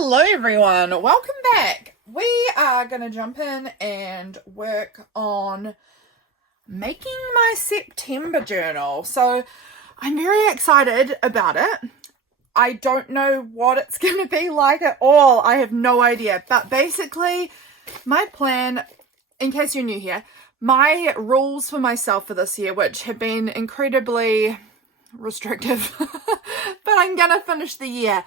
Hello everyone, welcome back. We are going to jump in and work on making my September journal. So I'm very excited about it. I don't know what it's going to be like at all. I have no idea. But basically, my plan, in case you're new here, my rules for myself for this year, which have been incredibly restrictive, but I'm going to finish the year.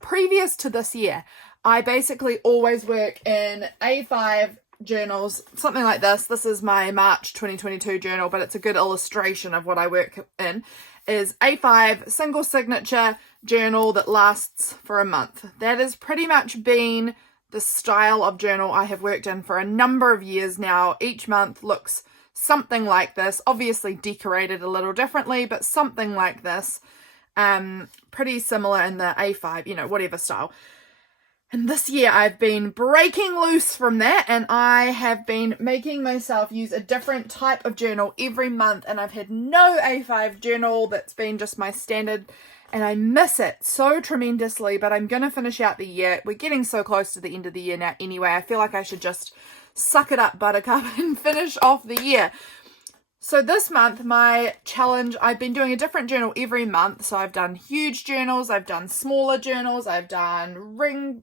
Previous to this year, I basically always work in A5 journals, something like this. This is my March 2022 journal, but it's a good illustration of what I work in. Is A5 single signature journal that lasts for a month. That has pretty much been the style of journal I have worked in for a number of years now. Each month looks something like this, obviously decorated a little differently, but something like this. Pretty similar in the A5, whatever style. And this year I've been breaking loose from that, and I have been making myself use a different type of journal every month, and I've had no A5 journal that's been just my standard, and I miss it so tremendously, but I'm gonna finish out the year. We're getting so close to the end of the year now anyway. I feel like I should just suck it up, buttercup, and finish off the year. So this month, my challenge, I've been doing a different journal every month. So I've done huge journals, I've done smaller journals, I've done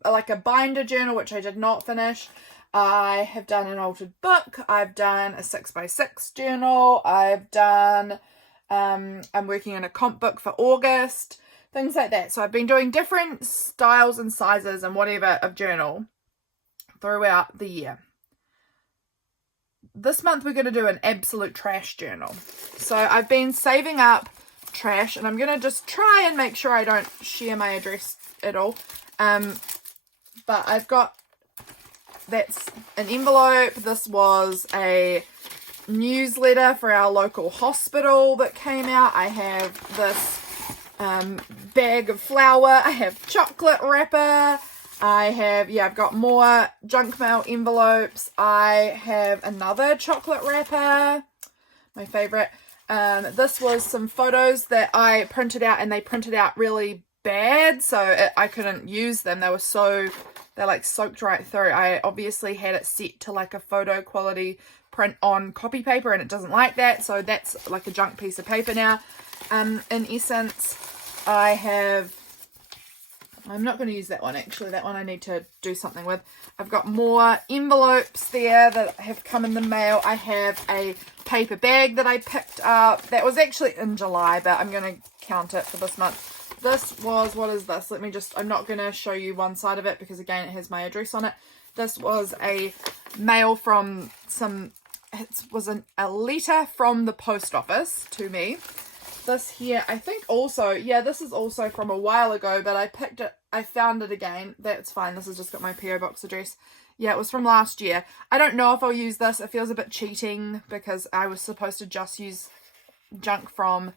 like a binder journal, which I did not finish. I have done an altered book, I've done a 6x6 journal, I've done, I'm working on a comp book for August, things like that. So I've been doing different styles and sizes and whatever of journal throughout the year. This month we're going to do an absolute trash journal. So I've been saving up trash, and I'm going to just try and make sure I don't share my address at all. But I've got, that's an envelope. This was a newsletter for our local hospital that came out. I have this bag of flour. I have chocolate wrapper. I've got more junk mail envelopes. I have another chocolate wrapper, my favorite. This was some photos that I printed out, and they printed out really bad, so I couldn't use them. They're like soaked right through. I obviously had it set to like a photo quality print on copy paper, and it doesn't like that, so that's like a junk piece of paper now. In essence, I'm not going to use that one, actually. That one I need to do something with. I've got more envelopes there that have come in the mail. I have a paper bag that I picked up. That was actually in July, but I'm going to count it for this month. This was, what is this? I'm not going to show you one side of it because, again, it has my address on it. This was a mail from a letter from the post office to me. This here, I think also, this is also from a while ago, but I found it again. That's fine. This has just got my PO box address. Yeah, it was from last year. I don't know if I'll use this. It feels a bit cheating because I was supposed to just use junk from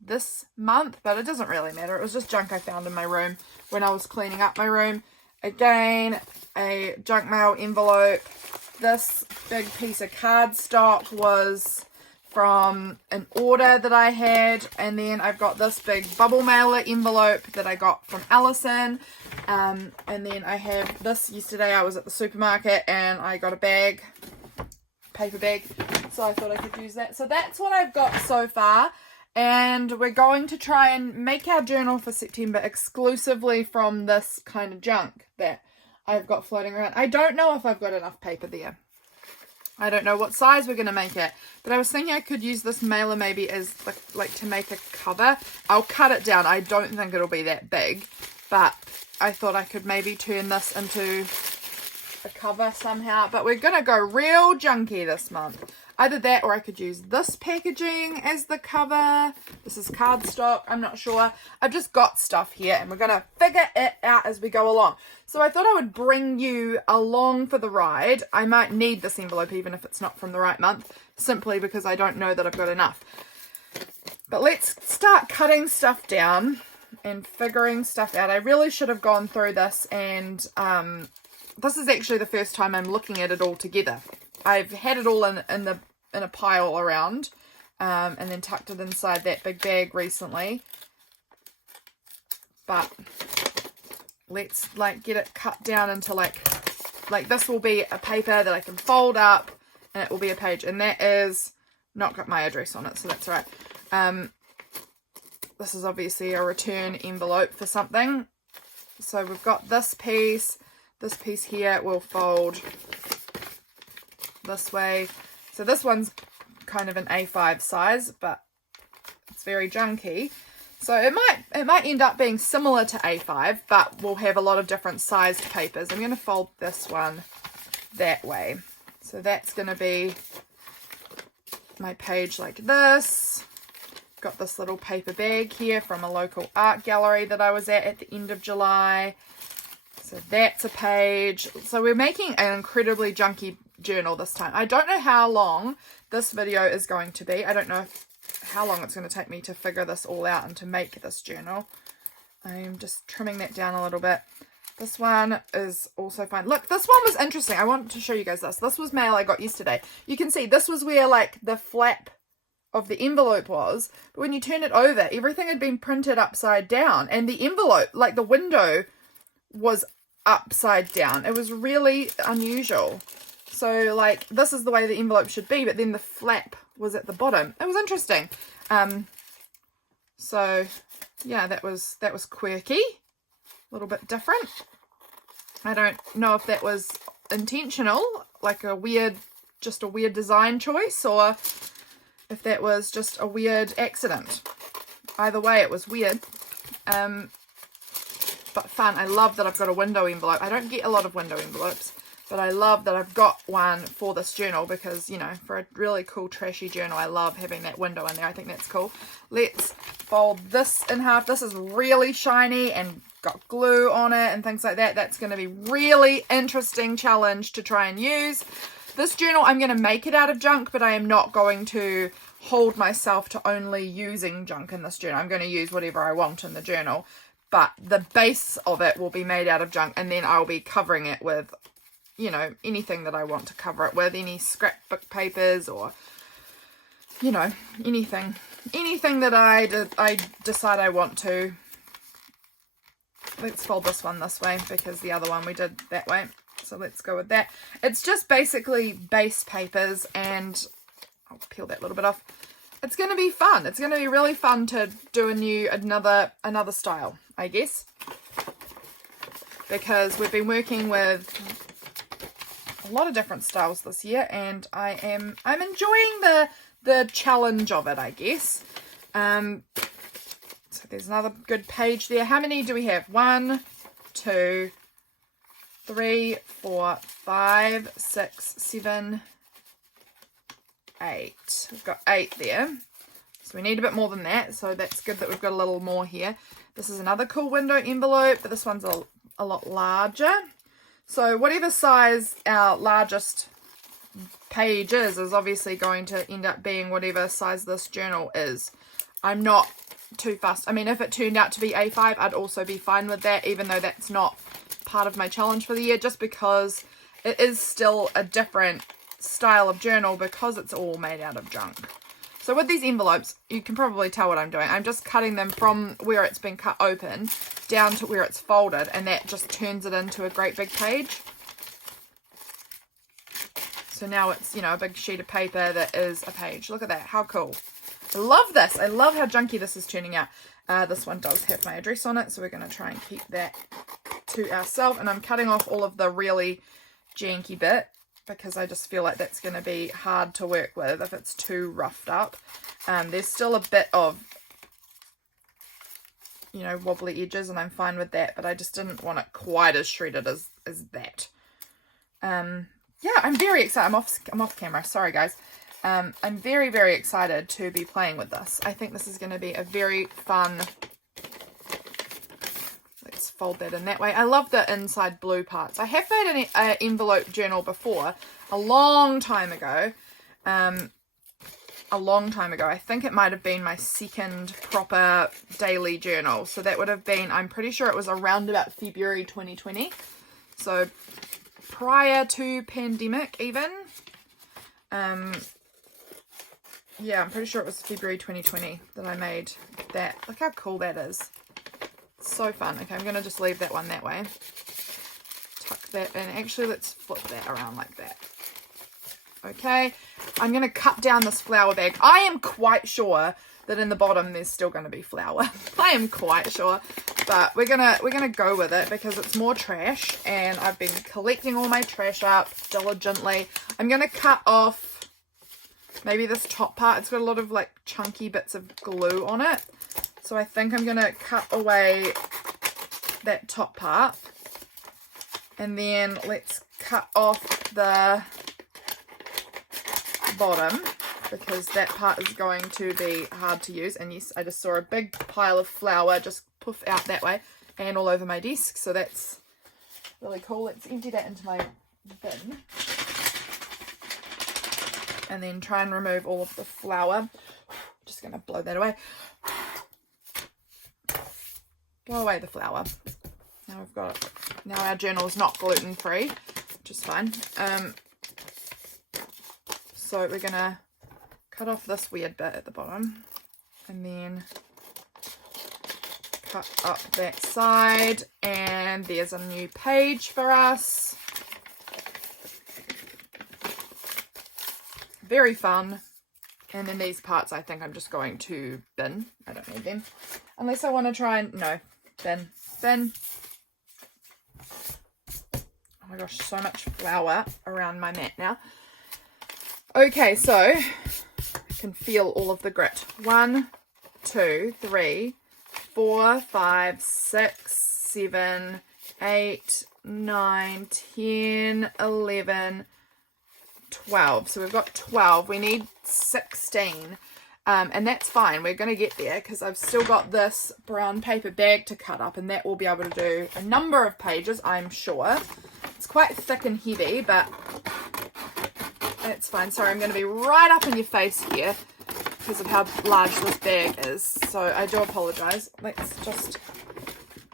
this month, but it doesn't really matter. It was just junk I found in my room when I was cleaning up my room. Again, a junk mail envelope. This big piece of cardstock was from an order that I had, and then I've got this big bubble mailer envelope that I got from Allison, and then I have this. Yesterday I was at the supermarket and I got a paper bag, so I thought I could use that. So that's what I've got so far, and we're going to try and make our journal for September exclusively from this kind of junk that I've got floating around. I don't know if I've got enough paper there. I don't know what size we're going to make it, but I was thinking I could use this mailer maybe as like to make a cover. I'll cut it down. I don't think it'll be that big, but I thought I could maybe turn this into a cover somehow. But we're going to go real junky this month. Either that, or I could use this packaging as the cover. This is cardstock. I'm not sure. I've just got stuff here, and we're going to figure it out as we go along. So I thought I would bring you along for the ride. I might need this envelope even if it's not from the right month, simply because I don't know that I've got enough. But let's start cutting stuff down and figuring stuff out. I really should have gone through this, and this is actually the first time I'm looking at it all together. I've had it all in a pile around, and then tucked it inside that big bag recently. But let's like get it cut down into like this will be a paper that I can fold up and it will be a page, and that is not got my address on it, so that's all right. This is obviously a return envelope for something. So we've got this piece here will fold this way. So this one's kind of an A5 size, but it's very junky. So it might end up being similar to A5, but we'll have a lot of different sized papers. I'm going to fold this one that way. So that's going to be my page like this. Got this little paper bag here from a local art gallery that I was at the end of July. So that's a page. So we're making an incredibly junky journal this time. I don't know how long this video is going to be. I don't know how long it's going to take me to figure this all out and to make this journal. I'm just trimming that down a little bit. This one is also fine. Look, this one was interesting. I wanted to show you guys this. This was mail I got yesterday. You can see this was where like the flap of the envelope was, but when you turn it over, everything had been printed upside down, and the envelope, like the window, was upside down. It was really unusual. So like this is the way the envelope should be, but then the flap was at the bottom. It was interesting. So yeah, that was quirky, a little bit different. I don't know if that was intentional, like just a weird design choice, or if that was just a weird accident. Either way, it was weird. But fun. I love that I've got a window envelope. I don't get a lot of window envelopes, but I love that I've got one for this journal because, you know, for a really cool trashy journal, I love having that window in there. I think that's cool. Let's fold this in half. This is really shiny and got glue on it and things like that. That's going to be really interesting challenge to try and use. This journal, I'm going to make it out of junk, but I am not going to hold myself to only using junk in this journal. I'm going to use whatever I want in the journal, but the base of it will be made out of junk, and then I'll be covering it with, you know, anything that I want to cover it with, any scrapbook papers or, you know, anything that I decide I want to. Let's fold this one this way because the other one we did that way. So let's go with that. It's just basically base papers, and I'll peel that little bit off. It's going to be fun. It's going to be really fun to do another style, I guess, because we've been working with a lot of different styles this year, and I'm enjoying the challenge of it, I guess. So there's another good page there. How many do we have? 1, 2, 3, 4, 5, 6, 7, 8. We've got 8 there. So we need a bit more than that. So that's good that we've got a little more here. This is another cool window envelope, but this one's a lot larger. So whatever size our largest page is obviously going to end up being whatever size this journal is. I'm not too fussed. I mean, if it turned out to be A5, I'd also be fine with that, even though that's not part of my challenge for the year, just because it is still a different style of journal because it's all made out of junk. So with these envelopes, you can probably tell what I'm doing. I'm just cutting them from where it's been cut open down to where it's folded, and that just turns it into a great big page. So now it's, you know, a big sheet of paper that is a page. Look at that. How cool. I love this. I love how junky this is turning out. This one does have my address on it, so we're going to try and keep that to ourselves. And I'm cutting off all of the really janky bit, because I just feel like that's going to be hard to work with if it's too roughed up. There's still a bit of, you know, wobbly edges, and I'm fine with that, but I just didn't want it quite as shredded as that. Yeah, I'm very excited. I'm off camera. Sorry, guys. I'm very, very excited to be playing with this. I think this is going to be a very fun... Let's fold that in that way. I love the inside blue parts. I have made an envelope journal before, a long time ago. I think it might have been my second proper daily journal. So that would have been, I'm pretty sure it was around about February 2020. So prior to pandemic even. Yeah, I'm pretty sure it was February 2020 that I made that. Look how cool that is. So fun. Okay, I'm going to just leave that one that way. Tuck that in. Actually, let's flip that around like that. Okay, I'm going to cut down this flower bag. I am quite sure that in the bottom there's still going to be flour. I am quite sure, but we're gonna go with it because it's more trash, and I've been collecting all my trash up diligently. I'm going to cut off maybe this top part. It's got a lot of like chunky bits of glue on it, so I think I'm going to cut away that top part, and then let's cut off the bottom, because that part is going to be hard to use. And yes, I just saw a big pile of flour just poof out that way and all over my desk, so that's really cool. Let's empty that into my bin and then try and remove all of the flour. Just going to blow that away. Blow away the flour. Now we've got it. Now our journal is not gluten free, which is fine. So we're going to cut off this weird bit at the bottom, and then cut up that side, and there's a new page for us. Very fun. And then these parts I think I'm just going to bin. I don't need them. Unless I want to try and... No. Bin. Bin. Oh my gosh, so much flour around my mat now. Okay, so I can feel all of the grit. 1, 2, 3, 4, 5, 6, 7, 8, 9, 10, 11, 12. So we've got 12. We need 16. And that's fine. We're going to get there because I've still got this brown paper bag to cut up, and that will be able to do a number of pages, I'm sure. It's quite thick and heavy, but it's fine. Sorry, I'm going to be right up in your face here because of how large this bag is. So I do apologise. Let's just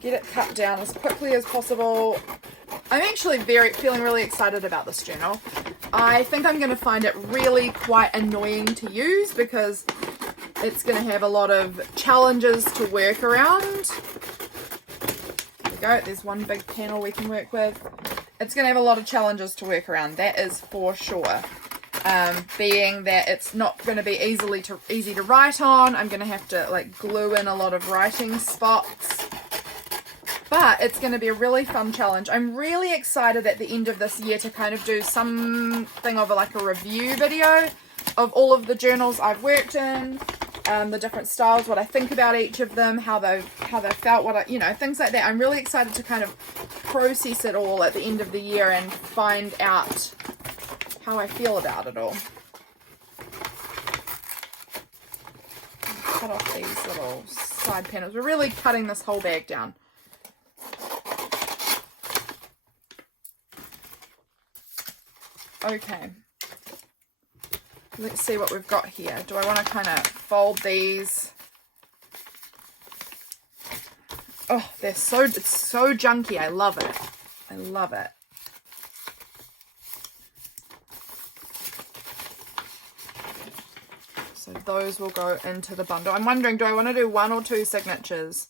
get it cut down as quickly as possible. I'm actually feeling really excited about this journal. I think I'm going to find it really quite annoying to use because it's going to have a lot of challenges to work around. There we go. There's one big panel we can work with. It's going to have a lot of challenges to work around. That is for sure. Being that it's not going to be easy to write on. I'm going to have to like glue in a lot of writing spots. But it's going to be a really fun challenge. I'm really excited at the end of this year to kind of do something of like a review video of all of the journals I've worked in, the different styles, what I think about each of them, how they felt, things like that. I'm really excited to kind of process it all at the end of the year and find out how I feel about it all. Cut off these little side panels. We're really cutting this whole bag down. Okay, let's see what we've got here. Do I want to kind of fold these? Oh, it's so junky. I love it. I love it. So those will go into the bundle. I'm wondering, do I want to do 1 or 2 signatures?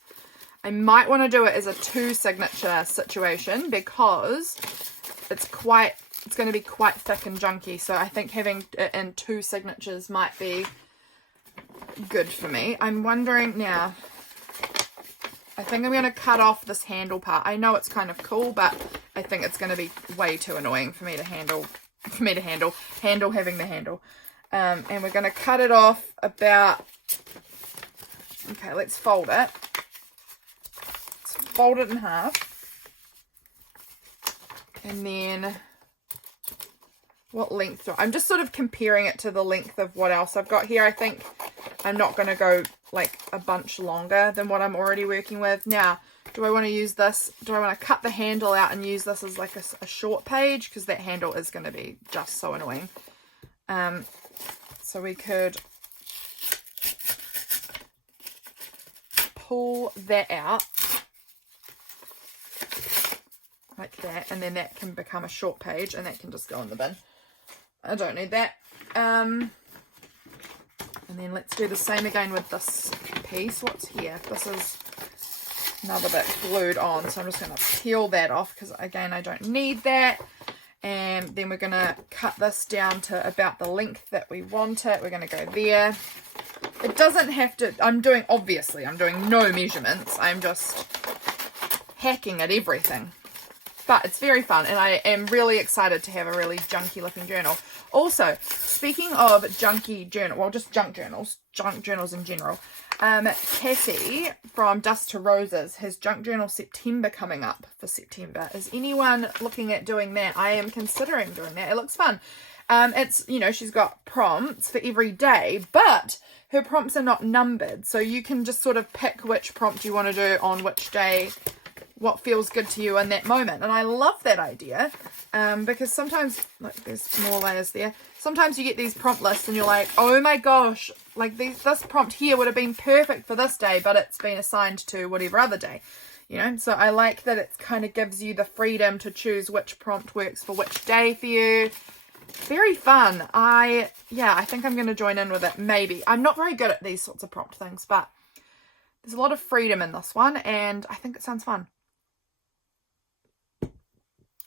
I might want to do it as a 2 signature situation because it's going to be quite thick and junky, so I think having it in 2 signatures might be good for me. I'm wondering now, I think I'm going to cut off this handle part. I know it's kind of cool, but I think it's going to be way too annoying for me to handle having the handle. And we're going to cut it off about, okay, let's fold it. Let's fold it in half. And then what length I'm just sort of comparing it to the length of what else I've got here. I think I'm not going to go like a bunch longer than what I'm already working with. Now, do I want to use this? Do I want to cut the handle out and use this as like a short page? Because that handle is going to be just so annoying. So we could pull that out like that, and then that can become a short page, and that can just go in the bin. I don't need that. And then let's do the same again with this piece. What's here? This is another bit glued on. So I'm just going to peel that off because, again, I don't need that. And then we're going to cut this down to about the length that we want it. We're going to go there. It doesn't have to, obviously, I'm doing no measurements. I'm just hacking at everything. But it's very fun, and I am really excited to have a really junky looking journal. Also, speaking of junky journal, well, just junk journals in general, Cassie from Dust to Roses has Junk Journal September coming up for September. Is anyone looking at doing that? I am considering doing that. It looks fun. It's, you know, she's got prompts for every day, but her prompts are not numbered. So you can just sort of pick which prompt you want to do on which day, what feels good to you in that moment. And I love that idea, because sometimes, like, there's more layers there. Sometimes you get these prompt lists and you're like, oh my gosh, like this prompt here would have been perfect for this day, but it's been assigned to whatever other day, you know. So I like that it kind of gives you the freedom to choose which prompt works for which day for you. Very fun. I think I'm going to join in with it. Maybe. I'm not very good at these sorts of prompt things, but there's a lot of freedom in this one, and I think it sounds fun.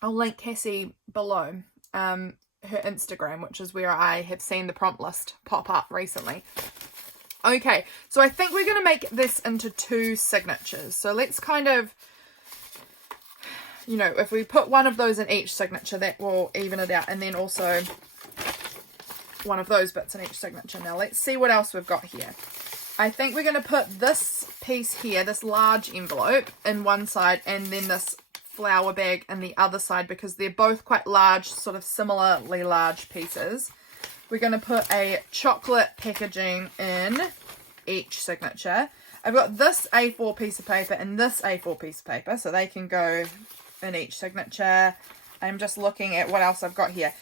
I'll link Cassie below, her Instagram, which is where I have seen the prompt list pop up recently. Okay, so I think we're going to make this into 2 signatures. So let's kind of, you know, if we put one of those in each signature, that will even it out. And then also one of those bits in each signature. Now let's see what else we've got here. I think we're going to put this piece here, this large envelope, in one side, and then this flower bag in the other side, because they're both quite large, sort of similarly large pieces. We're going to put a chocolate packaging in each signature. I've got this A4 piece of paper and this A4 piece of paper, so they can go in each signature. I'm just looking at what else I've got here.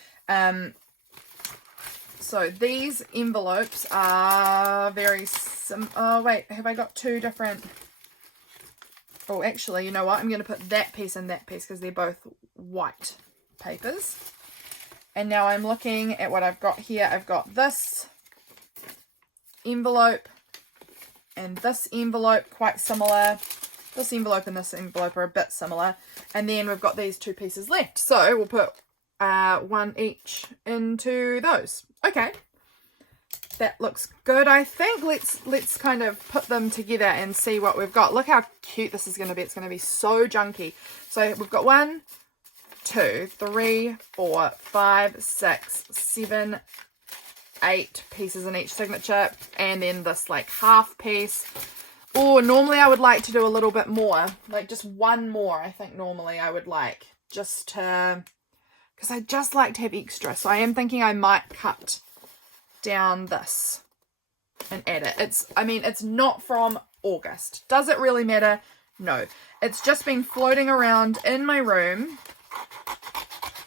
So these envelopes are very oh wait, have I got 2 different? Oh, actually, you know what? I'm going to put that piece and that piece because they're both white papers. And now I'm looking at what I've got here. I've got this envelope and this envelope, quite similar. This envelope and this envelope are a bit similar. And then we've got these 2 pieces left. So we'll put one each into those. Okay. That looks good, I think. Let's kind of put them together and see what we've got. Look how cute this is going to be. It's going to be so junky. So we've got 1, 2, 3, 4, 5, 6, 7, 8 pieces in each signature, and then this like half piece. Oh, normally I would like to do a little bit more, like just one more. I think normally I would like, just to, because I just like to have extra. So I am thinking I might cut down this and add it. It's not from August. Does it really matter? No. It's just been floating around in my room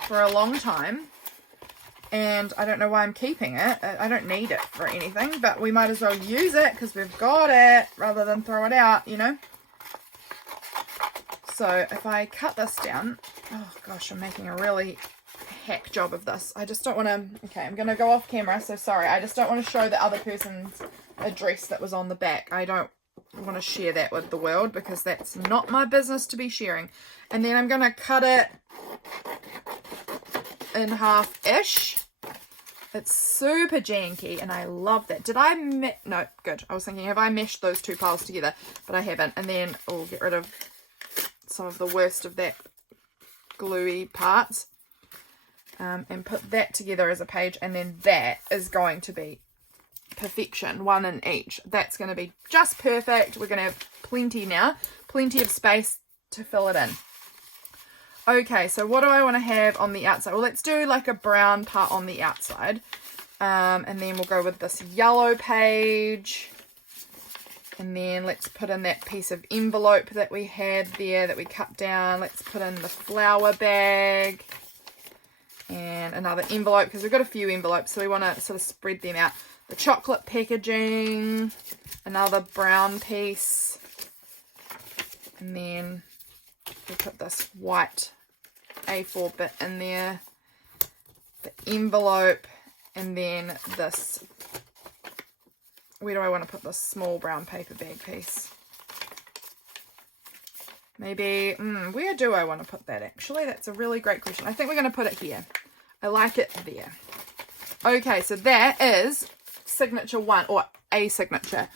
for a long time, and I don't know why I'm keeping it. I don't need it for anything, but we might as well use it because we've got it rather than throw it out, you know. So if I cut this down, oh gosh, I'm making a really hack job of this. I just don't want to, okay, I'm going to go off camera, so sorry. I just don't want to show the other person's address that was on the back. I don't want to share that with the world because that's not my business to be sharing. And then I'm going to cut it in half-ish. It's super janky and I love that. Did I, no, good. I was thinking, have I meshed those 2 piles together? But I haven't. And then I'll get rid of some of the worst of that gluey parts. And put that together as a page, and then that is going to be perfection, 1 in each. That's going to be just perfect. We're going to have plenty now, plenty of space to fill it in. Okay, so what do I want to have on the outside? Well, let's do like a brown part on the outside, and then we'll go with this yellow page, and then let's put in that piece of envelope that we had there that we cut down. Let's put in the flower bag and another envelope, because we've got a few envelopes, so we want to sort of spread them out. The chocolate packaging, another brown piece, and then we put this white A4 bit in there, the envelope, and then this, where do I want to put this small brown paper bag piece? Maybe, where do I want to put that actually? That's a really great question. I think we're going to put it here. I like it there. Okay, so that is signature 1, or a signature.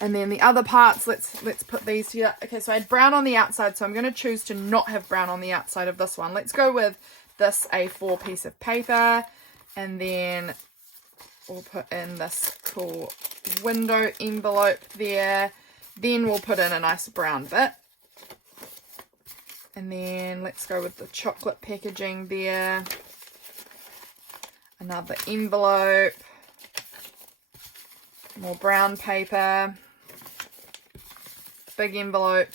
And then the other parts, let's put these here. Okay, so I had brown on the outside, so I'm going to choose to not have brown on the outside of this one. Let's go with this A4 piece of paper, and then we'll put in this cool window envelope there. Then we'll put in a nice brown bit. And then let's go with the chocolate packaging there. Another envelope. More brown paper. Big envelope.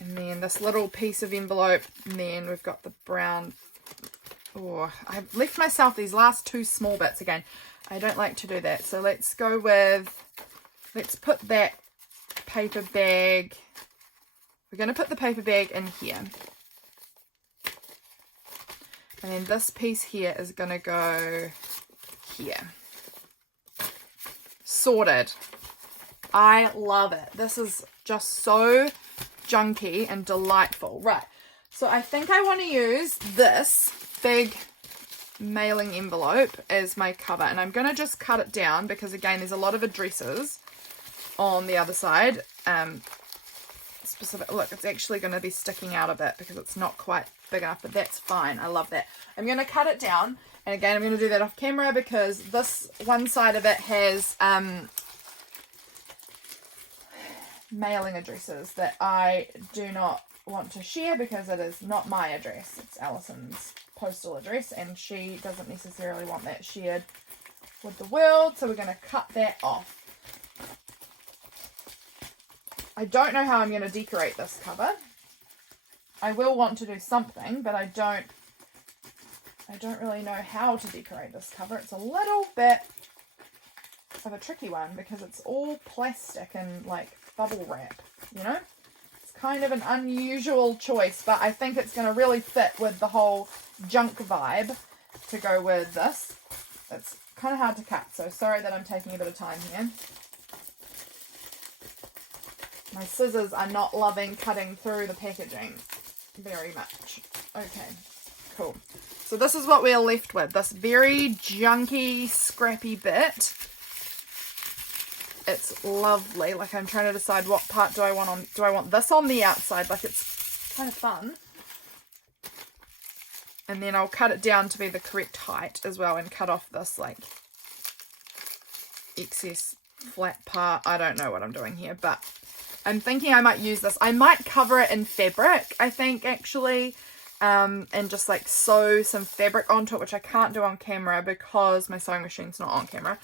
And then this little piece of envelope. And then we've got the brown. Oh, I've left myself these last 2 small bits again. I don't like to do that. So let's go with, let's put that paper bag. We're going to put the paper bag in here. And then this piece here is going to go here. Sorted. I love it. This is just so junky and delightful. Right. So I think I want to use this big mailing envelope as my cover. And I'm going to just cut it down because, again, there's a lot of addresses on the other side. Specific. Look, it's actually going to be sticking out a bit because it's not quite big enough, but that's fine. I love that. I'm going to cut it down, and again, I'm going to do that off camera because this one side of it has mailing addresses that I do not want to share because it is not my address. It's Alison's postal address, and she doesn't necessarily want that shared with the world, so we're going to cut that off. I don't know how I'm going to decorate this cover. I will want to do something, but I don't really know how to decorate this cover. It's a little bit of a tricky one because it's all plastic and like bubble wrap, you know? It's kind of an unusual choice, but I think it's going to really fit with the whole junk vibe to go with this. It's kind of hard to cut, so sorry that I'm taking a bit of time here. My scissors are not loving cutting through the packaging very much. Okay, cool. So this is what we're left with. This very junky, scrappy bit. It's lovely. Like, I'm trying to decide what part do I want on. Do I want this on the outside? Like, it's kind of fun. And then I'll cut it down to be the correct height as well and cut off this, like, excess flat part. I don't know what I'm doing here, but I'm thinking I might use this. I might cover it in fabric, I think, actually, and just like sew some fabric onto it, which I can't do on camera because my sewing machine's not on camera.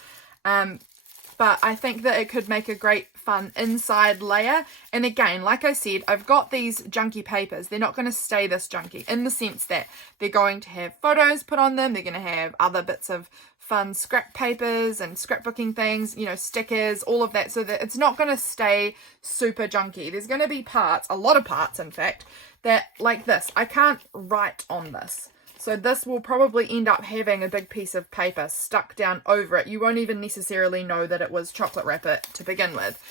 But I think that it could make a great fun inside layer. And again, like I said, I've got these junky papers. They're not going to stay this junky in the sense that they're going to have photos put on them. They're going to have other bits of fun scrap papers and scrapbooking things, you know, stickers, all of that, so that it's not going to stay super junky. There's going to be parts, a lot of parts in fact, that like this, I can't write on this. So this will probably end up having a big piece of paper stuck down over it. You won't even necessarily know that it was chocolate wrapper to begin with.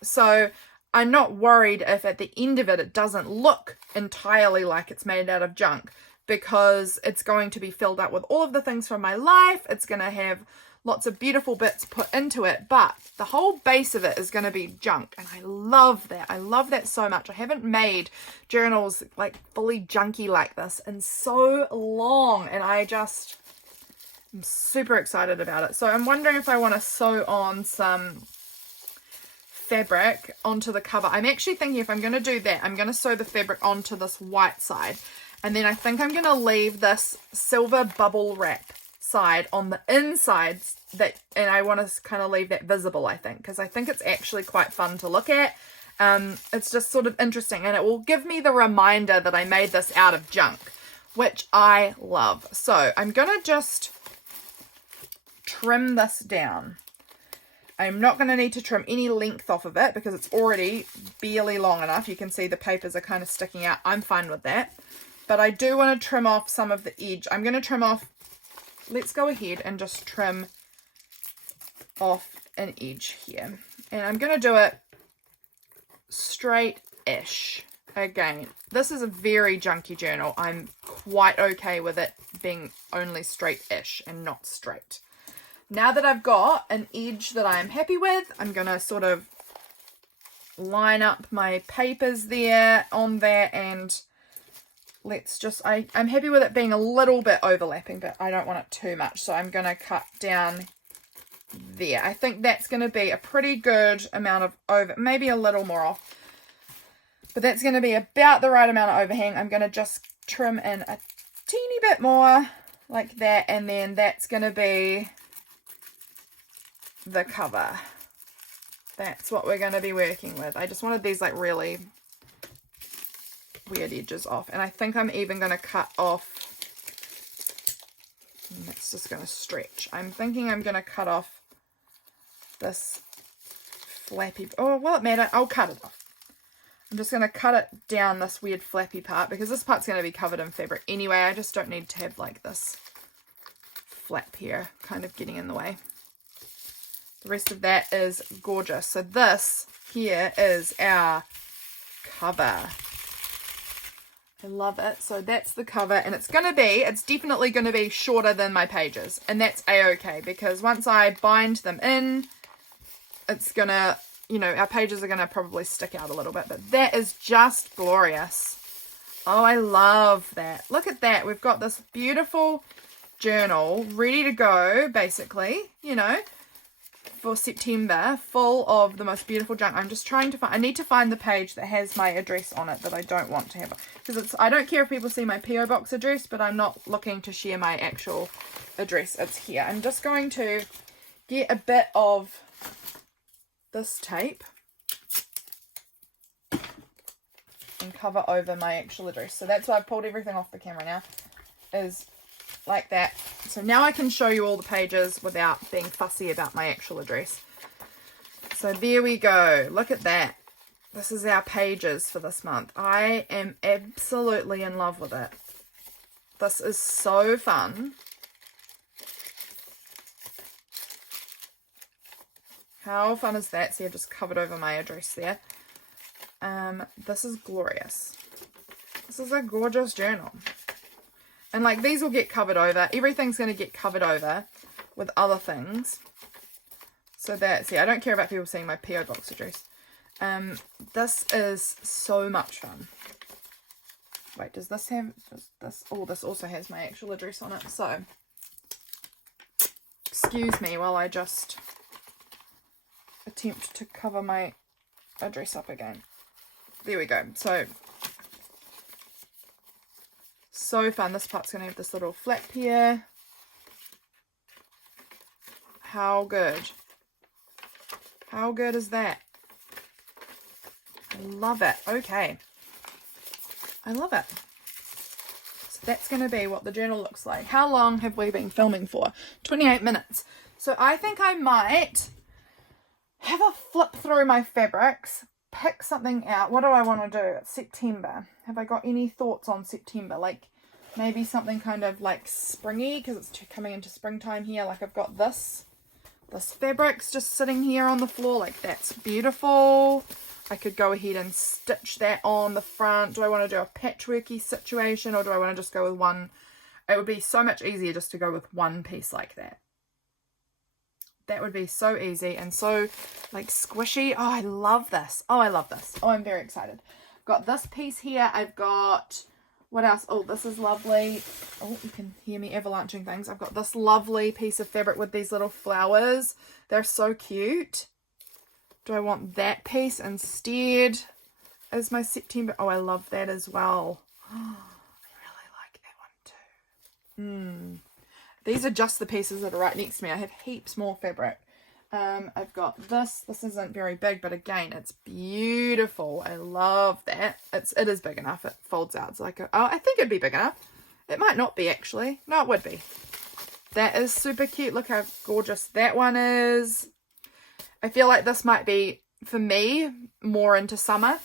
So I'm not worried if at the end of it, it doesn't look entirely like it's made out of junk, because it's going to be filled up with all of the things from my life. It's going to have lots of beautiful bits put into it, but the whole base of it is going to be junk, and I love that. I love that so much. I haven't made journals like fully junky like this in so long, and I'm super excited about it. So I'm wondering if I want to sew on some fabric onto the cover. I'm actually thinking if I'm going to do that, I'm going to sew the fabric onto this white side. And then I think I'm going to leave this silver bubble wrap side on the inside, and I want to kind of leave that visible, I think, because I think it's actually quite fun to look at. It's just sort of interesting, and it will give me the reminder that I made this out of junk, which I love. So I'm going to just trim this down. I'm not going to need to trim any length off of it because it's already barely long enough. You can see the papers are kind of sticking out. I'm fine with that. But I do want to trim off some of the edge. I'm going to trim off, let's go ahead and just trim off an edge here. And I'm going to do it straight-ish. Again, this is a very junky journal. I'm quite okay with it being only straight-ish and not straight. Now that I've got an edge that I'm happy with, I'm going to sort of line up my papers there on there, and let's just, I'm happy with it being a little bit overlapping, but I don't want it too much, so I'm going to cut down there. I think that's going to be a pretty good amount of over, maybe a little more off, but that's going to be about the right amount of overhang. I'm going to just trim in a teeny bit more like that, and then that's going to be the cover. That's what we're going to be working with. I just wanted these like really weird edges off, and I think I'm even going to cut off, and that's just going to stretch. I'm thinking I'm going to cut off this flappy, oh, will it matter? I'll cut it off. I'm just going to cut it down this weird flappy part, because this part's going to be covered in fabric anyway. I just don't need to have like this flap here kind of getting in the way. The rest of that is gorgeous. So this here is our cover. I love it. So that's the cover, and it's definitely going to be shorter than my pages, and that's a-okay, because once I bind them in, it's going to, you know, our pages are going to probably stick out a little bit, but that is just glorious. Oh, I love that. Look at that. We've got this beautiful journal ready to go, basically, you know, for September, full of the most beautiful junk. I'm just trying to find, I need to find the page that has my address on it that I don't want to have, because I don't care if people see my PO box address, but I'm not looking to share my actual address. It's here. I'm just going to get a bit of this tape and cover over my actual address. So that's why I've pulled everything off the camera now, is like that. So now I can show you all the pages without being fussy about my actual address. So there we go. Look at that. This is our pages for this month. I am absolutely in love with it. This is so fun. How fun is that? See, I've just covered over my address there. This is glorious. This is a gorgeous journal. And like, these will get covered over. Everything's going to get covered over with other things. So that, see, I don't care about people seeing my PO box address. This is so much fun. Wait, does this have, this, oh, this also has my actual address on it. So, excuse me while I just attempt to cover my address up again. There we go. So fun. This part's going to have this little flap here. How good. How good is that? I love it. Okay. I love it. So that's going to be what the journal looks like. How long have we been filming for? 28 minutes. So I think I might have a flip through my fabrics, pick something out. What do I want to do? It's September. Have I got any thoughts on September? Like maybe something kind of like springy, because it's coming into springtime here. Like I've got this fabric's just sitting here on the floor. Like that's beautiful. I could go ahead and stitch that on the front. Do I want to do a patchworky situation, or do I want to just go with one? It would be so much easier just to go with one piece like that. That would be so easy and so like squishy. Oh, I love this. Oh, I love this. Oh, I'm very excited. I've got this piece here. I've got, what else? Oh, this is lovely. Oh, you can hear me avalanching things. I've got this lovely piece of fabric with these little flowers. They're so cute. Do I want that piece instead as my September? Oh, I love that as well. Oh, I really like that one too. These are just the pieces that are right next to me. I have heaps more fabric. I've got this. This isn't very big, but again, it's beautiful. I love that. It is big enough. It folds out. It's like, I think it'd be big enough. It might not be actually. No, it would be. That is super cute. Look how gorgeous that one is. I feel like this might be, for me, more into summer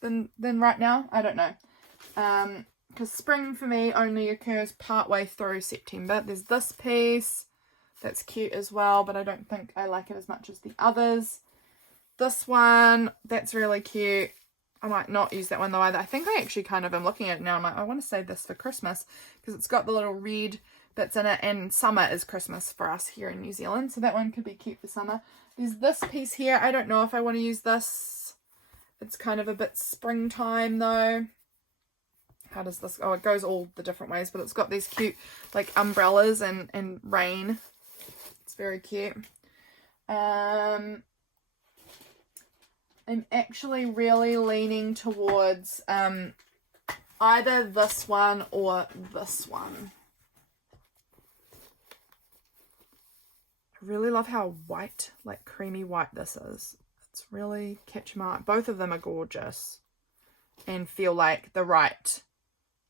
than right now. I don't know. Because spring for me only occurs partway through September. There's this piece that's cute as well, but I don't think I like it as much as the others. This one, that's really cute. I might not use that one though either. I think I actually kind of am looking at it now. I'm like, I want to save this for Christmas because it's got the little red bits in it, and summer is Christmas for us here in New Zealand. So that one could be cute for summer. There's this piece here. I don't know if I want to use this. It's kind of a bit springtime though. How does this, oh, it goes all the different ways, but it's got these cute like umbrellas and rain. It's very cute. I'm actually really leaning towards either this one or this one. I really love how white, like creamy white this is. It's really catching my eye. Both of them are gorgeous and feel like the right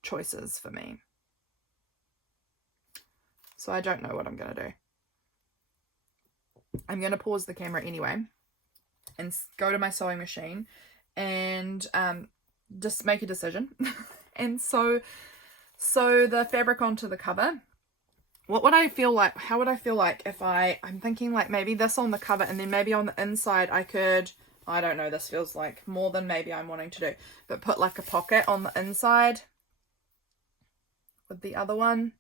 choices for me. So I don't know what I'm going to do. I'm going to pause the camera anyway and go to my sewing machine and just make a decision and sew the fabric onto the cover. What would I feel like? How would I feel like if I'm thinking like maybe this on the cover and then maybe on the inside I could, I don't know, this feels like more than maybe I'm wanting to do, but put like a pocket on the inside with the other one.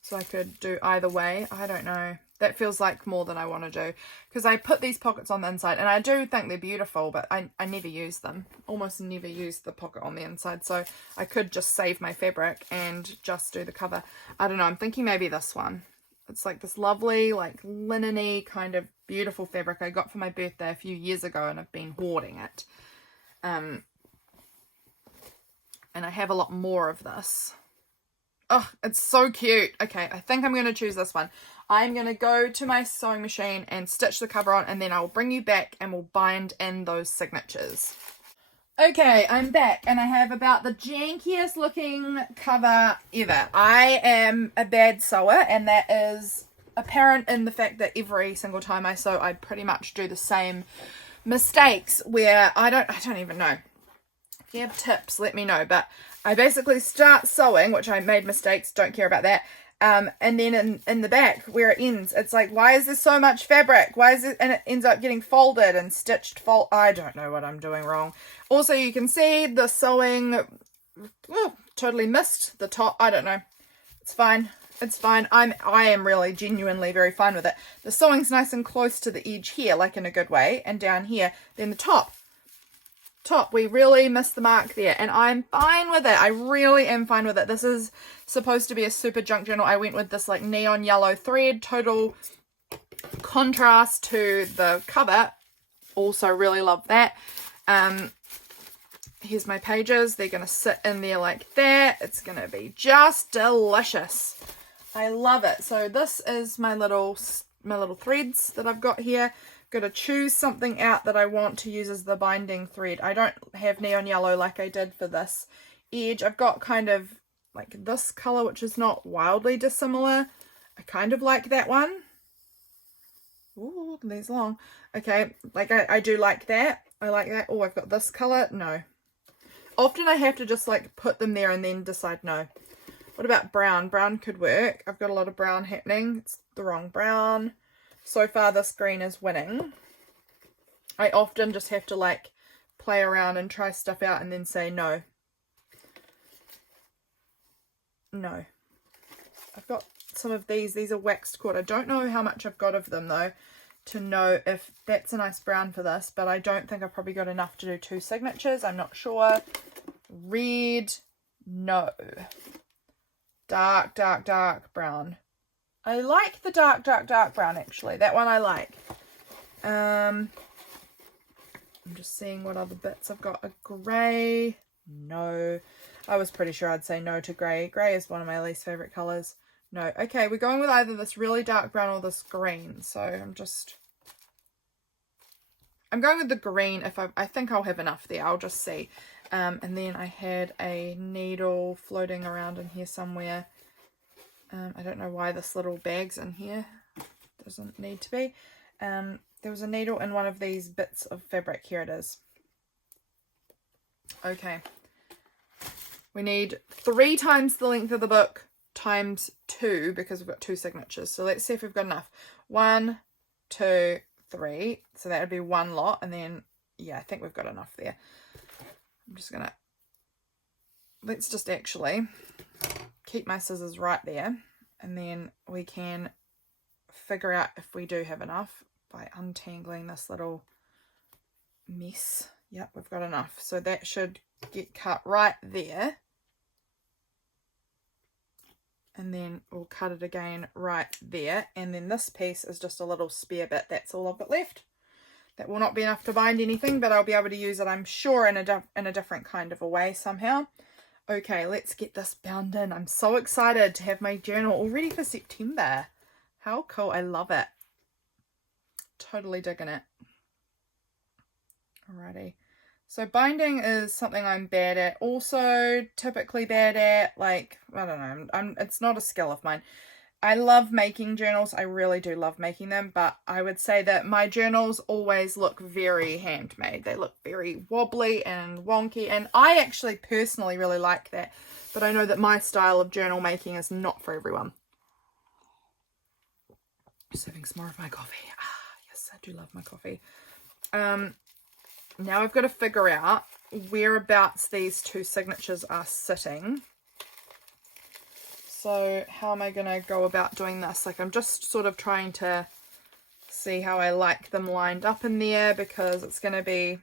So I could do either way. I don't know. That feels like more than I want to do. Because I put these pockets on the inside. And I do think they're beautiful. But I never use them. Almost never use the pocket on the inside. So I could just save my fabric and just do the cover. I don't know. I'm thinking maybe this one. It's like this lovely, like linen-y kind of beautiful fabric I got for my birthday a few years ago. And I've been hoarding it. And I have a lot more of this. Oh, it's so cute. Okay, I think I'm going to choose this one. I'm going to go to my sewing machine and stitch the cover on, and then I'll bring you back and we'll bind in those signatures. Okay, I'm back and I have about the jankiest looking cover ever. I am a bad sewer, and that is apparent in the fact that every single time I sew, I pretty much do the same mistakes where I don't even know. If you have tips, let me know. But I basically start sewing, which I made mistakes, don't care about that. And then in the back where it ends, it's like, why is there so much fabric? Why is it? And it ends up getting folded and stitched. I don't know what I'm doing wrong. Also, you can see the sewing, totally missed the top. I don't know. It's fine. It's fine. I am really genuinely very fine with it. The sewing's nice and close to the edge here, like in a good way. And down here, then the top, we really missed the mark there, and I'm fine with it. I really am fine with it. This is supposed to be a super junk journal. I went with this like neon yellow thread, total contrast to the cover. Also really love that. Here's my pages. They're going to sit in there like that. It's going to be just delicious. I love it. So this is my little threads that I've got here. Got to choose something out that I want to use as the binding thread. I don't have neon yellow like I did for this edge. I've got kind of like this color, which is not wildly dissimilar. I kind of like that one. Ooh, these long. Okay, like I do like that. I like that. Oh, I've got this color. No. Often I have to just like put them there and then decide no. What about brown? Brown could work. I've got a lot of brown happening. It's the wrong brown. So far this green is winning. I often just have to like play around and try stuff out and then say no. No. I've got some of these. These are waxed cord. I don't know how much I've got of them though to know if that's a nice brown for this, but I don't think I've probably got enough to do 2 signatures. I'm not sure. Red, no. Dark, dark, dark brown. I like the dark, dark, dark brown, actually. That one I like. I'm just seeing what other bits I've got. A grey. No. I was pretty sure I'd say no to grey. Grey is one of my least favourite colours. No. Okay, we're going with either this really dark brown or this green. So I'm going with the green. I think I'll have enough there. I'll just see. And then I had a needle floating around in here somewhere. I don't know why this little bag's in here. Doesn't need to be. There was a needle in one of these bits of fabric. Here it is. Okay. We need 3 times the length of the book times 2 because we've got 2 signatures. So let's see if we've got enough. 1, 2, 3. So that would be 1 lot. And then, yeah, I think we've got enough there. I'm just going to, let's just actually keep my scissors right there. And then we can figure out if we do have enough by untangling this little mess. Yep, we've got enough. So that should get cut right there. And then we'll cut it again right there. And then this piece is just a little spare bit. That's all I've got left. That will not be enough to bind anything, but I'll be able to use it, I'm sure, in a different kind of a way somehow. Okay, let's get this bound in. I'm so excited to have my journal all ready for September. How cool. I love it. Totally digging it. Alrighty. So binding is something I'm bad at. Also typically bad at, like, I don't know. It's not a skill of mine. I love making journals. I really do love making them. But I would say that my journals always look very handmade. They look very wobbly and wonky. And I actually personally really like that. But I know that my style of journal making is not for everyone. Just having some more of my coffee. Ah, yes, I do love my coffee. Now I've got to figure out whereabouts these two signatures are sitting. So how am I going to go about doing this? Like, I'm just sort of trying to see how I like them lined up in there, because it's going to be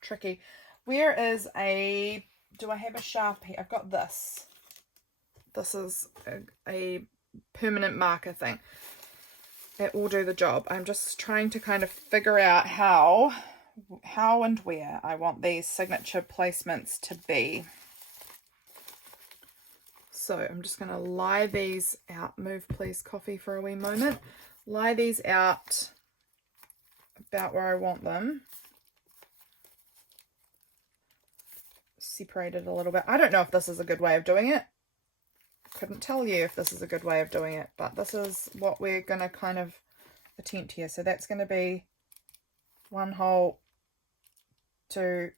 tricky. Where is a, do I have a Sharpie? I've got this. This is a permanent marker thing. It will do the job. I'm just trying to kind of figure out how and where I want these signature placements to be. So I'm just going to lie these out. Move please, coffee, for a wee moment. Lie these out about where I want them. Separate it a little bit. I don't know if this is a good way of doing it. Couldn't tell you if this is a good way of doing it, but this is what we're going to kind of attempt here. So that's going to be 1 hole, 2,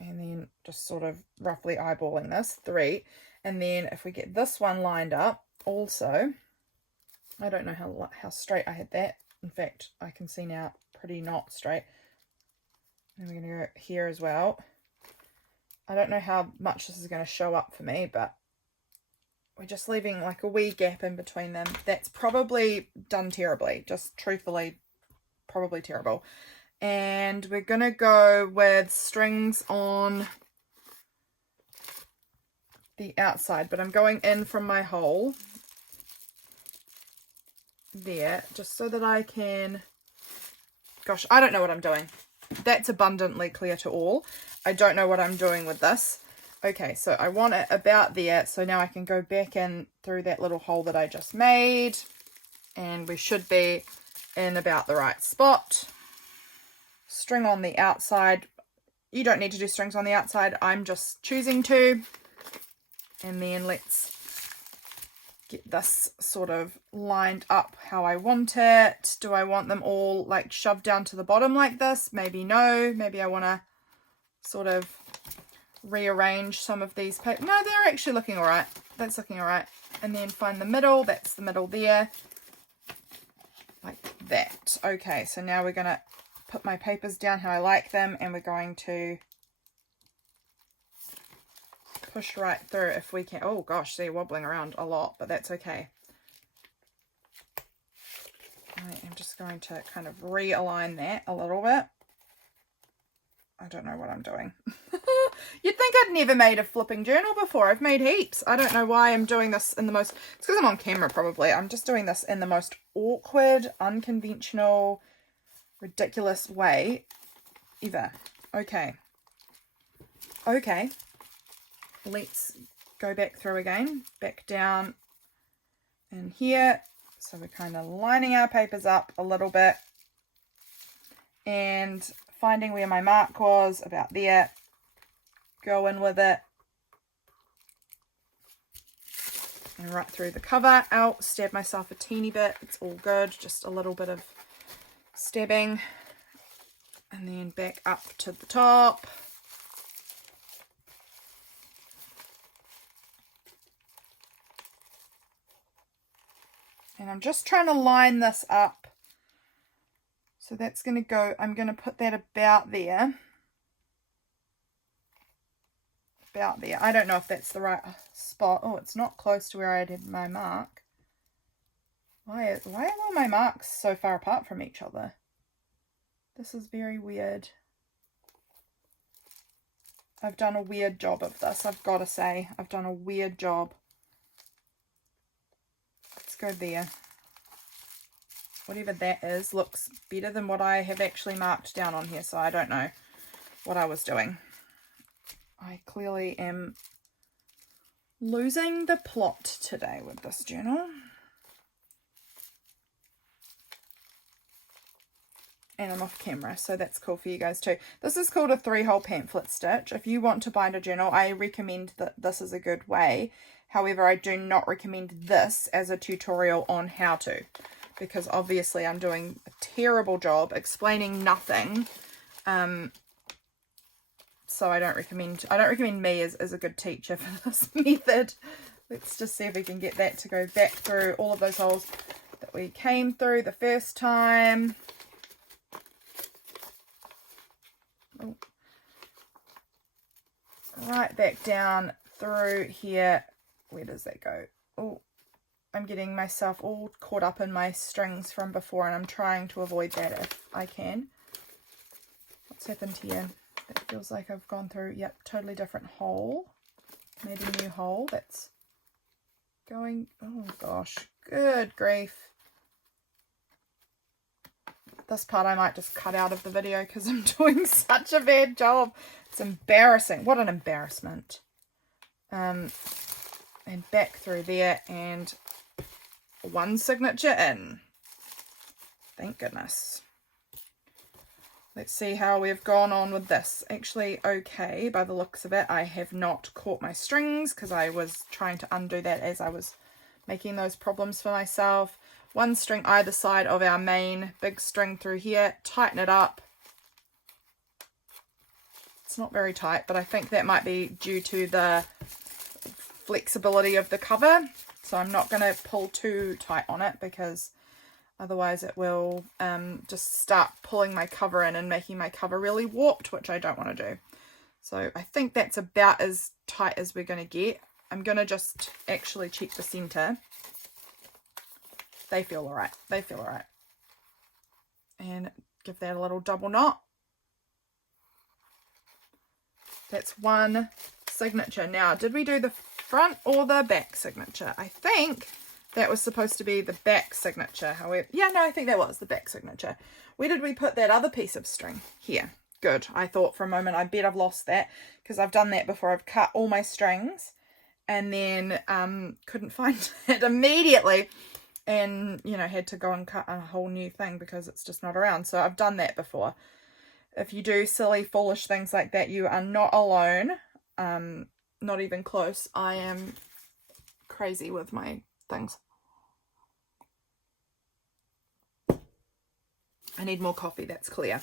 and then just sort of roughly eyeballing this, 3. And then if we get this one lined up also, I don't know how straight I had that. In fact, I can see now pretty not straight. And we're going to go here as well. I don't know how much this is going to show up for me, but we're just leaving like a wee gap in between them. That's probably done terribly, just truthfully, probably terrible. And we're going to go with strings on the outside, but I'm going in from my hole there, just so that I can, gosh, I don't know what I'm doing. That's abundantly clear to all. I don't know what I'm doing with this. Okay, so I want it about there, so now I can go back in through that little hole that I just made, and we should be in about the right spot. String on the outside. You don't need to do strings on the outside. I'm just choosing to. And then let's get this sort of lined up how I want it. Do I want them all like shoved down to the bottom like this? Maybe no. Maybe I want to sort of rearrange some of these papers. No, they're actually looking all right. That's looking all right. And then find the middle. That's the middle there. Like that. Okay, so now we're going to put my papers down how I like them, and we're going to push right through if we can. Oh gosh, they're wobbling around a lot, but that's okay. I am just going to kind of realign that a little bit. I don't know what I'm doing. You'd think I'd never made a flipping journal before. I've made heaps. I don't know why I'm doing this in the most, it's because I'm on camera probably. I'm just doing this in the most awkward, unconventional, ridiculous way ever. Okay. Okay. Let's go back through again. Back down in here. So we're kind of lining our papers up a little bit. And finding where my mark was, about there. Go in with it. And right through the cover. I'll stab myself a teeny bit. It's all good. Just a little bit of stabbing, and then back up to the top. And I'm just trying to line this up So that's going to go, I'm going to put that about there. About there. I don't know if that's the right spot. Oh, it's not close to where I did my mark. Why are all my marks so far apart from each other? This is very weird. I've done a weird job of this, I've got to say. I've done a weird job. Let's go there. Whatever that is looks better than what I have actually marked down on here, so I don't know what I was doing. I clearly am losing the plot today with this journal. And I'm off camera, so that's cool for you guys too. This is called a 3-hole pamphlet stitch. If you want to bind a journal, I recommend that this is a good way. However, I do not recommend this as a tutorial on how to, because obviously I'm doing a terrible job explaining nothing. So I don't recommend me as a good teacher for this method. Let's just see if we can get that to go back through all of those holes that we came through the first time. Oh. Right back down through here. Where does that go? Oh, I'm getting myself all caught up in my strings from before, and I'm trying to avoid that if I can. What's happened here? It feels like I've gone through, yep, totally different hole. Made a new hole. That's going, oh gosh, good grief. This part I might just cut out of the video because I'm doing such a bad job. It's embarrassing. What an embarrassment. And back through there, and one signature in. Thank goodness. Let's see how we've gone on with this. Actually, okay, by the looks of it, I have not caught my strings because I was trying to undo that as I was making those problems for myself. One string either side of our main big string through here. Tighten it up. It's not very tight, but I think that might be due to the flexibility of the cover. So I'm not going to pull too tight on it because otherwise it will just start pulling my cover in and making my cover really warped, which I don't want to do. So I think that's about as tight as we're going to get. I'm going to just actually check the center. They feel all right. They feel all right. And give that a little double knot. That's one signature. Now, did we do the front or the back signature? I think that was supposed to be the back signature. However, yeah, no, I think that was the back signature. Where did we put that other piece of string? Here. Good. I thought for a moment, I bet I've lost that because I've done that before. I've cut all my strings and then couldn't find it immediately. And, you know, had to go and cut a whole new thing because it's just not around. So I've done that before. If you do silly, foolish things like that, you are not alone. Not even close. I am crazy with my things. I need more coffee, that's clear.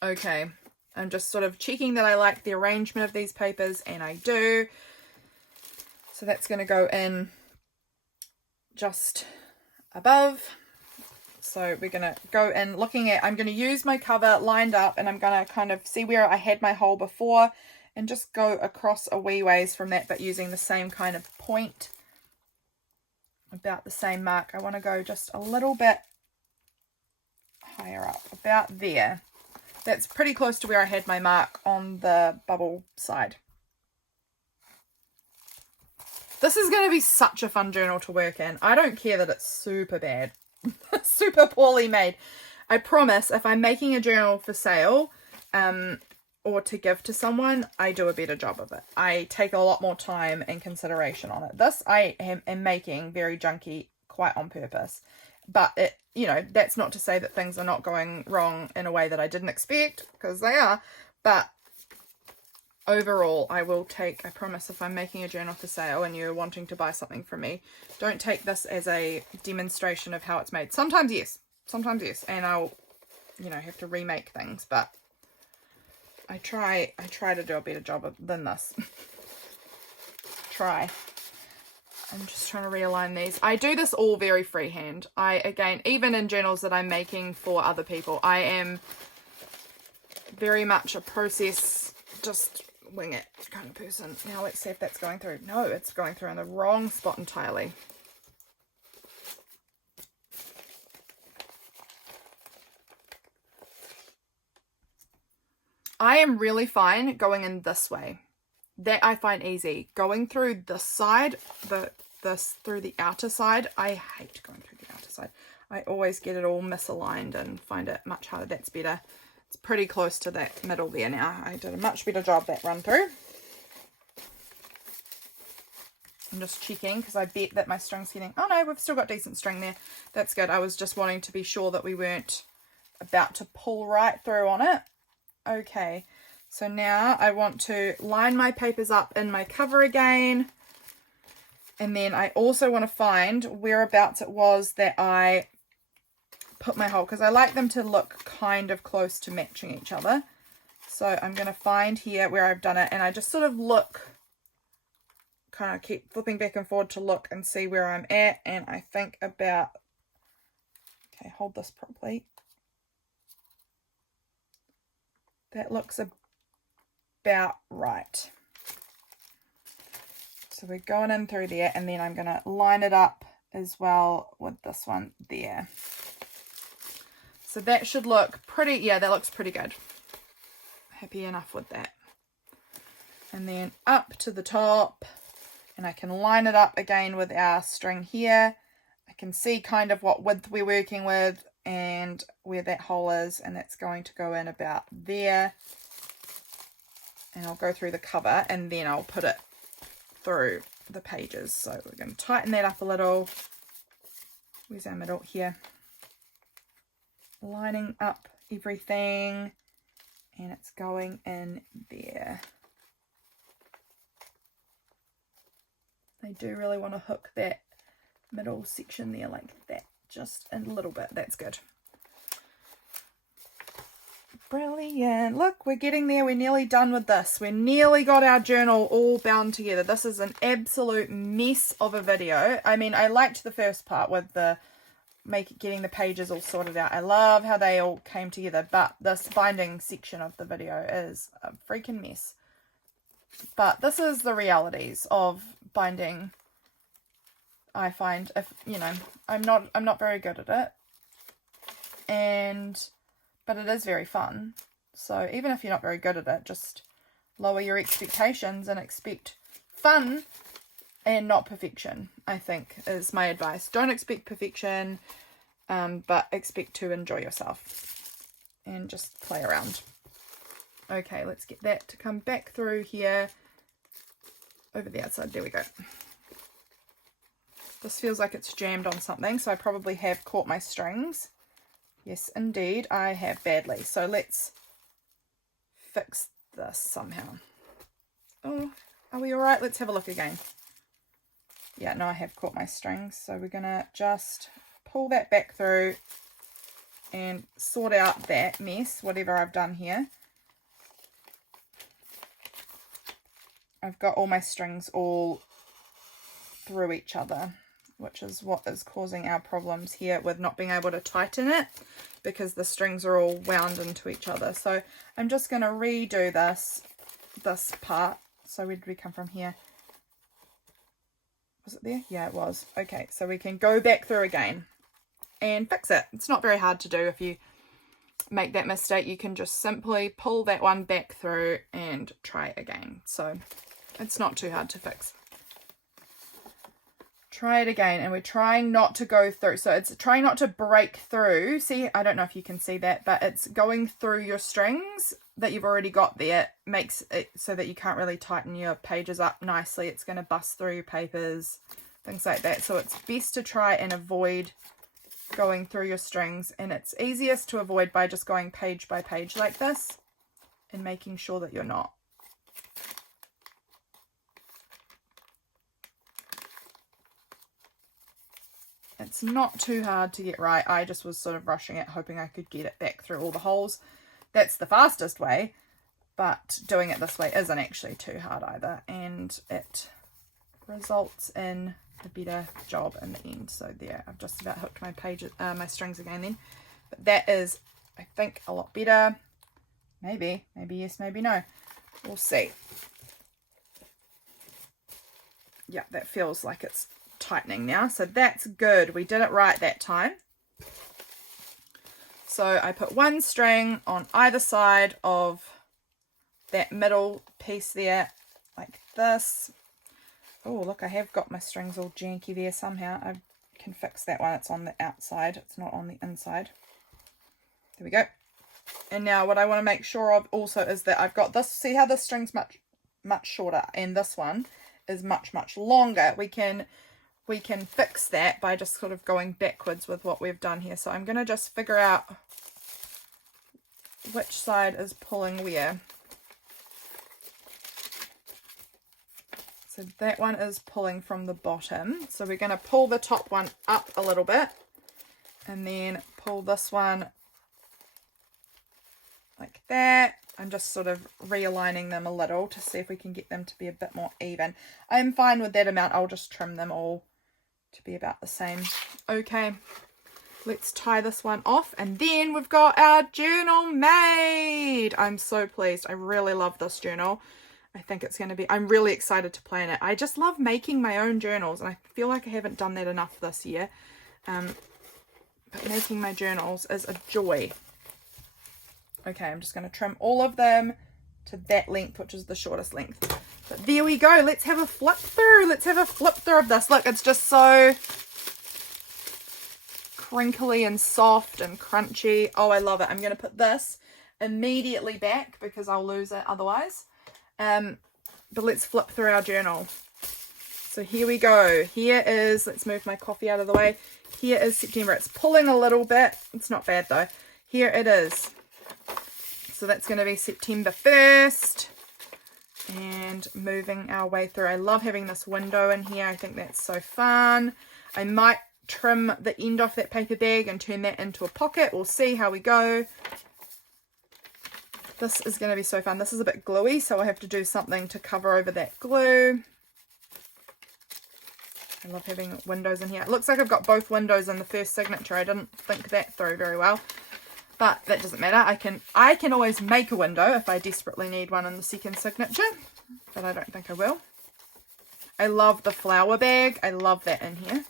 Okay. I'm just sort of checking that I like the arrangement of these papers, and I do. So that's going to go in just above. So we're going to go in looking at, I'm going to use my cover lined up, and I'm going to kind of see where I had my hole before and just go across a wee ways from that, but using the same kind of point, about the same mark. I want to go just a little bit higher up, about there. That's pretty close to where I had my mark on the bubble side. This is going to be such a fun journal to work in. I don't care that it's super bad, super poorly made. I promise if I'm making a journal for sale or to give to someone, I do a better job of it. I take a lot more time and consideration on it. This I am making very junky quite on purpose. But, it, you know, that's not to say that things are not going wrong in a way that I didn't expect, because they are. But overall, I will take, I promise, if I'm making a journal for sale and you're wanting to buy something from me, don't take this as a demonstration of how it's made. Sometimes yes, and I'll, you know, have to remake things, but I try to do a better job than this. Try. I'm just trying to realign these. I do this all very freehand. Again, even in journals that I'm making for other people, I am very much a process, just wing it kind of person. Now let's see if that's going through. No, it's going through in the wrong spot entirely. I am really fine going in this way. That I find easy. Going through this side, through the outer side, I hate going through the outer side. I always get it all misaligned and find it much harder. That's better. It's pretty close to that middle there now. I did a much better job that run through. I'm just checking because I bet that my string's getting... Oh no, we've still got decent string there. That's good. I was just wanting to be sure that we weren't about to pull right through on it. Okay, so now I want to line my papers up in my cover again. And then I also want to find whereabouts it was that I put my hole, because I like them to look kind of close to matching each other. So I'm going to find here where I've done it, and I just sort of look, kind of keep flipping back and forward to look and see where I'm at. And I think about, okay, hold this properly. That looks about right. So we're going in through there, and then I'm going to line it up as well with this one there. So that should look pretty, yeah, that looks pretty good. Happy enough with that. And then up to the top, and I can line it up again with our string here. I can see kind of what width we're working with and where that hole is, and that's going to go in about there. And I'll go through the cover, and then I'll put it through the pages. So we're going to tighten that up a little. Where's our middle? Here. Lining up everything, and it's going in there. I do really want to hook that middle section there like that, just a little bit. That's good. Brilliant. Look, we're getting there. We're nearly done with this. We're nearly got our journal all bound together. This is an absolute mess of a video. I mean, I liked the first part with the getting the pages all sorted out. I love how they all came together, but this binding section of the video is a freaking mess. But this is the realities of binding. I find, if you know, I'm not very good at it, but it is very fun. So even if you're not very good at it, just lower your expectations and expect fun and not perfection, I think, is my advice. Don't expect perfection, but expect to enjoy yourself and just play around. Okay, let's get that to come back through here over the outside. There we go. This feels like it's jammed on something, so I probably have caught my strings. Yes, indeed, I have badly. So let's fix this somehow. Oh, are we all right? Let's have a look again. Yeah, no, I have caught my strings. So we're going to just pull that back through and sort out that mess, whatever I've done here. I've got all my strings all through each other, which is what is causing our problems here with not being able to tighten it, because the strings are all wound into each other. So I'm just going to redo this part. So where did we come from here? Was it there? Yeah, it was. Okay, so we can go back through again and fix it. It's not very hard to do. If you make that mistake, you can just simply pull that one back through and try again. So it's not too hard to fix. Try it again, and we're trying not to go through. So it's trying not to break through. See, I don't know if you can see that, but it's going through your strings that you've already got there. Makes it so that you can't really tighten your pages up nicely. It's going to bust through your papers, things like that. So it's best to try and avoid going through your strings, and it's easiest to avoid by just going page by page like this and making sure that you're not. It's not too hard to get right. I just was sort of rushing it, hoping I could get it back through all the holes. That's the fastest way, but doing it this way isn't actually too hard either, and it results in a better job in the end. So there, I've just about hooked my my strings again then. But that is, I think, a lot better. Maybe yes, maybe no. We'll see. Yeah, that feels like it's tightening now. So that's good. We did it right that time. So I put one string on either side of that middle piece there, like this. Oh, look, I have got my strings all janky there somehow. I can fix that one. It's on the outside. It's not on the inside. There we go. And now what I want to make sure of also is that I've got this. See how this string's much shorter, and this one is much longer. We can fix that by just sort of going backwards with what we've done here. So I'm going to just figure out which side is pulling where. So that one is pulling from the bottom. So we're going to pull the top one up a little bit and then pull this one like that. I'm just sort of realigning them a little to see if we can get them to be a bit more even. I'm fine with that amount. I'll just trim them all to be about the same. Okay, let's tie this one off, and then we've got our journal made. I'm so pleased. I really love this journal. I think it's going to be, I'm really excited to plan it. I just love making my own journals, and I feel like I haven't done that enough this year. But making my journals is a joy. Okay, I'm just going to trim all of them to that length, which is the shortest length. But there we go. Let's have a flip through. Let's have a flip through of this. Look, it's just so crinkly and soft and crunchy. Oh, I love it. I'm going to put this immediately back because I'll lose it otherwise. But let's flip through our journal. So here we go. Here is, let's move my coffee out of the way. Here is September. It's pulling a little bit. It's not bad though. Here it is. So that's going to be September 1st. And moving our way through. I love having this window in here. I think that's so fun. I might trim the end off that paper bag and turn that into a pocket. We'll see how we go. This is going to be so fun. This is a bit gluey, so I have to do something to cover over that glue. I love having windows in here. It looks like I've got both windows in the first signature. I didn't think that through very well. But that doesn't matter. I can always make a window if I desperately need one in the second signature. But I don't think I will. I love the flower bag. I love that in here.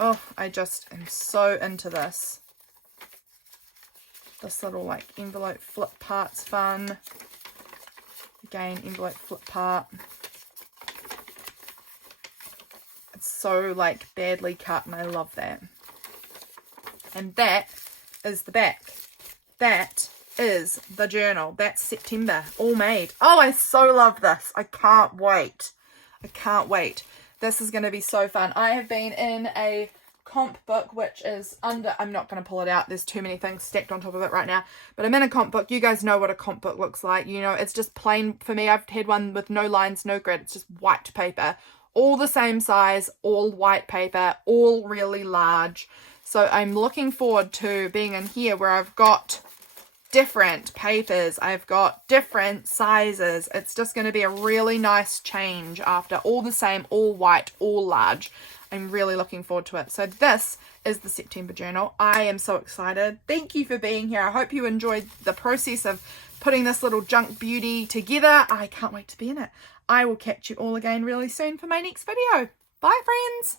Oh, I just am so into this. This little like envelope flip part's fun. Again, envelope flip part. It's so like badly cut and I love that. And that is the back. That is the journal. That's September, all made. Oh, I so love this. I can't wait. I can't wait. This is going to be so fun. I have been in a comp book, which is under, I'm not going to pull it out. There's too many things stacked on top of it right now. But I'm in a comp book. You guys know what a comp book looks like. You know, it's just plain for me. I've had one with no lines, no grid. It's just white paper. All the same size, all white paper, all really large. So I'm looking forward to being in here where I've got different papers. I've got different sizes. It's just going to be a really nice change after all the same, all white, all large. I'm really looking forward to it. So this is the September journal. I am so excited. Thank you for being here. I hope you enjoyed the process of putting this little junk beauty together. I can't wait to be in it. I will catch you all again really soon for my next video. Bye, friends.